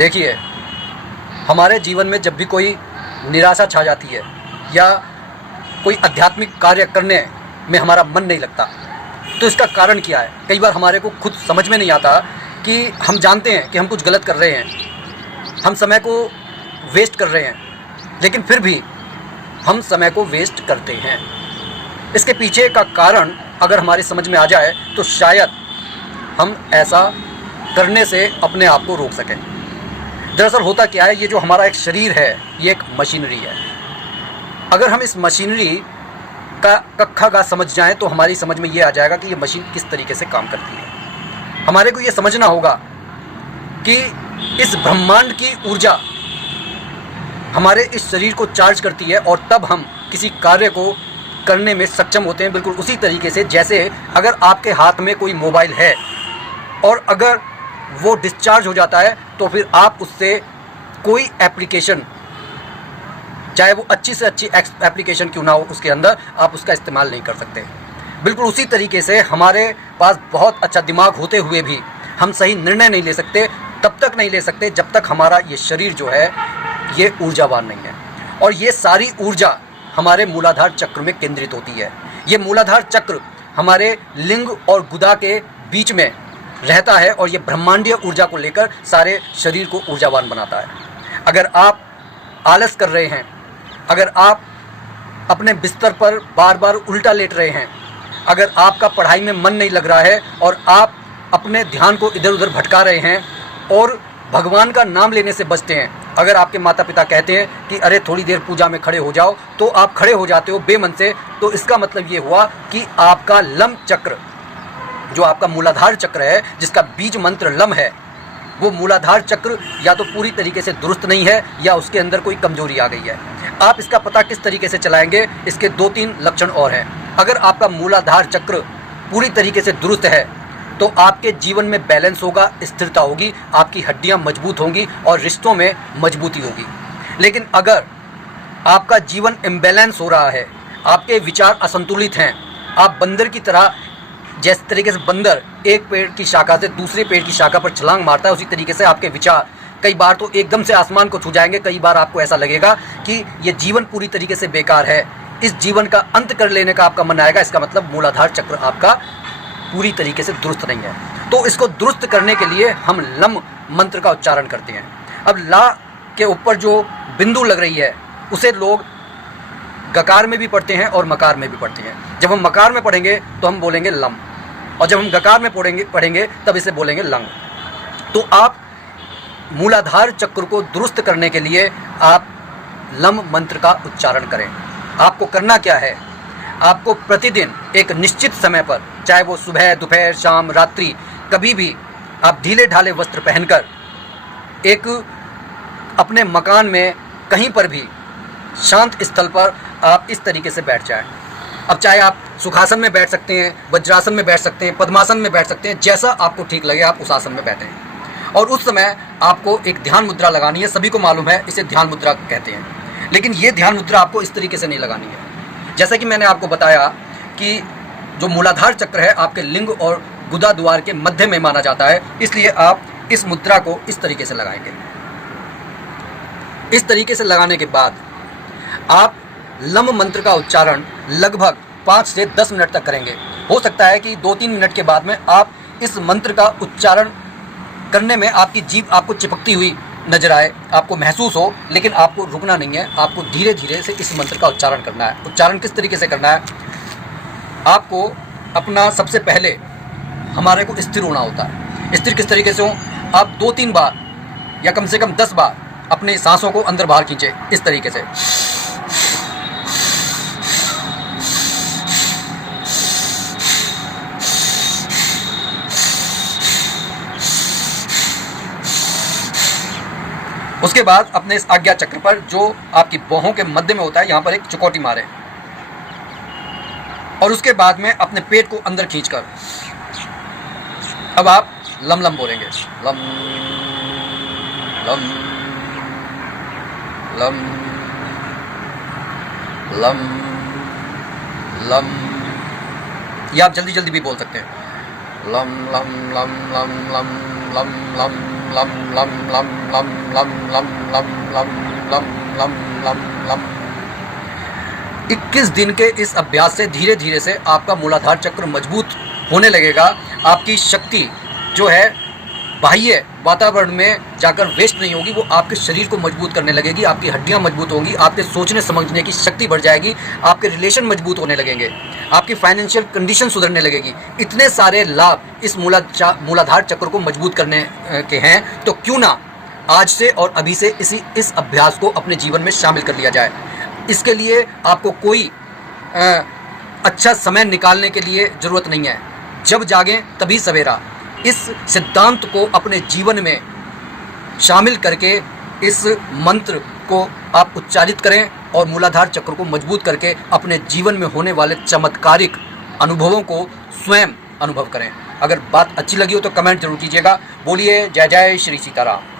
देखिए, हमारे जीवन में जब भी कोई निराशा छा जाती है या कोई आध्यात्मिक कार्य करने में हमारा मन नहीं लगता, तो इसका कारण क्या है? कई बार हमारे को खुद समझ में नहीं आता कि हम जानते हैं कि हम कुछ गलत कर रहे हैं, हम समय को वेस्ट कर रहे हैं, लेकिन फिर भी हम समय को वेस्ट करते हैं। इसके पीछे का कारण अगर हमारी समझ में आ जाए तो शायद हम ऐसा करने से अपने आप को रोक सकें। दरअसल होता क्या है, ये जो हमारा एक शरीर है ये एक मशीनरी है। अगर हम इस मशीनरी का कक्का गा समझ जाएं तो हमारी समझ में ये आ जाएगा कि ये मशीन किस तरीके से काम करती है। हमारे को ये समझना होगा कि इस ब्रह्मांड की ऊर्जा हमारे इस शरीर को चार्ज करती है और तब हम किसी कार्य को करने में सक्षम होते हैं। बिल्कुल उसी तरीके से जैसे अगर आपके हाथ में कोई मोबाइल है और अगर वो डिस्चार्ज हो जाता है तो फिर आप उससे कोई एप्लीकेशन, चाहे वो अच्छी से अच्छी एप्लीकेशन क्यों ना हो, उसके अंदर आप उसका इस्तेमाल नहीं कर सकते। बिल्कुल उसी तरीके से हमारे पास बहुत अच्छा दिमाग होते हुए भी हम सही निर्णय नहीं ले सकते, तब तक नहीं ले सकते जब तक हमारा ये शरीर जो है ये ऊर्जावान नहीं है। और ये सारी ऊर्जा हमारे मूलाधार चक्र में केंद्रित होती है। ये मूलाधार चक्र हमारे लिंग और गुदा के बीच में रहता है और ये ब्रह्मांडीय ऊर्जा को लेकर सारे शरीर को ऊर्जावान बनाता है। अगर आप आलस कर रहे हैं, अगर आप अपने बिस्तर पर बार बार उल्टा लेट रहे हैं, अगर आपका पढ़ाई में मन नहीं लग रहा है और आप अपने ध्यान को इधर उधर भटका रहे हैं और भगवान का नाम लेने से बचते हैं, अगर आपके माता पिता कहते हैं कि अरे थोड़ी देर पूजा में खड़े हो जाओ, तो आप खड़े हो जाते हो बेमन से, तो इसका मतलब ये हुआ कि आपका लम चक्र, जो आपका मूलाधार चक्र है, जिसका बीज मंत्र लम है, वो मूलाधार चक्र या तो पूरी तरीके से दुरुस्त नहीं है या उसके अंदर कोई कमजोरी आ गई है। आप इसका पता किस तरीके से चलाएंगे, इसके 2-3 लक्षण और हैं। अगर आपका मूलाधार चक्र पूरी तरीके से दुरुस्त है तो आपके जीवन में बैलेंस होगा, स्थिरता होगी, आपकी हड्डियां मजबूत होंगी और रिश्तों में मजबूती होगी। लेकिन अगर आपका जीवन इम्बैलेंस हो रहा है, आपके विचार असंतुलित हैं, आप बंदर की तरह, जिस तरीके से बंदर एक पेड़ की शाखा से दूसरे पेड़ की शाखा पर छलांग मारता है, उसी तरीके से आपके विचार कई बार तो एकदम से आसमान को छू जाएंगे, कई बार आपको ऐसा लगेगा कि ये जीवन पूरी तरीके से बेकार है, इस जीवन का अंत कर लेने का आपका मन आएगा। इसका मतलब मूलाधार चक्र आपका पूरी तरीके से दुरुस्त नहीं है। तो इसको दुरुस्त करने के लिए हम लम मंत्र का उच्चारण करते हैं। अब ला के ऊपर जो बिंदु लग रही है उसे लोग गकार में भी पढ़ते हैं और मकार में भी पढ़ते हैं। जब हम मकार में पढ़ेंगे तो हम बोलेंगे लम, और जब हम गकार में पढ़ेंगे तब इसे बोलेंगे लंग। तो आप मूलाधार चक्र को दुरुस्त करने के लिए आप लम मंत्र का उच्चारण करें। आपको करना क्या है, आपको प्रतिदिन एक निश्चित समय पर, चाहे वो सुबह, दोपहर, शाम, रात्रि, कभी भी आप ढीले ढाले वस्त्र पहनकर एक अपने मकान में कहीं पर भी शांत स्थल पर आप इस तरीके से बैठ जाएं। अब चाहे आप सुखासन में बैठ सकते हैं, वज्रासन में बैठ सकते हैं, पद्मासन में बैठ सकते हैं, जैसा आपको ठीक लगे आप उस आसन में बैठें। और उस समय आपको एक ध्यान मुद्रा लगानी है। सभी को मालूम है इसे ध्यान मुद्रा कहते हैं, लेकिन ये ध्यान मुद्रा आपको इस तरीके से नहीं लगानी है। जैसा कि मैंने आपको बताया कि जो मूलाधार चक्र है आपके लिंग और गुदा द्वार के मध्य में माना जाता है, इसलिए आप इस मुद्रा को इस तरीके से लगाएंगे। इस तरीके से लगाने के बाद आप लम मंत्र का उच्चारण लगभग 5 से 10 मिनट तक करेंगे। हो सकता है कि 2-3 मिनट के बाद में आप इस मंत्र का उच्चारण करने में आपकी जीभ आपको चिपकती हुई नजर आए, आपको महसूस हो, लेकिन आपको रुकना नहीं है। आपको धीरे धीरे से इस मंत्र का उच्चारण करना है। उच्चारण किस तरीके से करना है, आपको अपना सबसे पहले हमारे को स्थिर होना होता है। स्थिर किस तरीके से हो, आप 2-3 बार या कम से कम 10 बार अपनी सांसों को अंदर बाहर खींचे इस तरीके से। उसके बाद अपने इस आज्ञा चक्र पर, जो आपकी बाहों के मध्य में होता है, यहाँ पर एक चुकौटी मारे और उसके बाद में अपने पेट को अंदर खींचकर अब आप लम लम बोलेंगे। Lump lump lump lump lump, या आप जल्दी जल्दी भी बोल सकते हैं। Lump lump lump lump lump lump lump lump lump lump lump lump lump lump lump lump lump lump lump. 21 दिन के इस अभ्यास से धीरे धीरे से आपका मूलाधार चक्र मजबूत होने लगेगा। आपकी शक्ति जो है बाह्य वातावरण में जाकर वेस्ट नहीं होगी, वो आपके शरीर को मजबूत करने लगेगी, आपकी हड्डियां मजबूत होंगी, आपके सोचने समझने की शक्ति बढ़ जाएगी, आपके रिलेशन मजबूत होने लगेंगे, आपकी फाइनेंशियल कंडीशन सुधरने लगेगी। इतने सारे लाभ इस मूलाधार चक्र को मजबूत करने के हैं, तो क्यों ना आज से और अभी से इस अभ्यास को अपने जीवन में शामिल कर लिया जाए। इसके लिए आपको कोई अच्छा समय निकालने के लिए ज़रूरत नहीं है। जब जागें तभी सवेरा। इस सिद्धांत को अपने जीवन में शामिल करके इस मंत्र को आप उच्चारित करें और मूलाधार चक्र को मजबूत करके अपने जीवन में होने वाले चमत्कारिक अनुभवों को स्वयं अनुभव करें। अगर बात अच्छी लगी हो तो कमेंट जरूर कीजिएगा। बोलिए जय जय श्री सीताराम।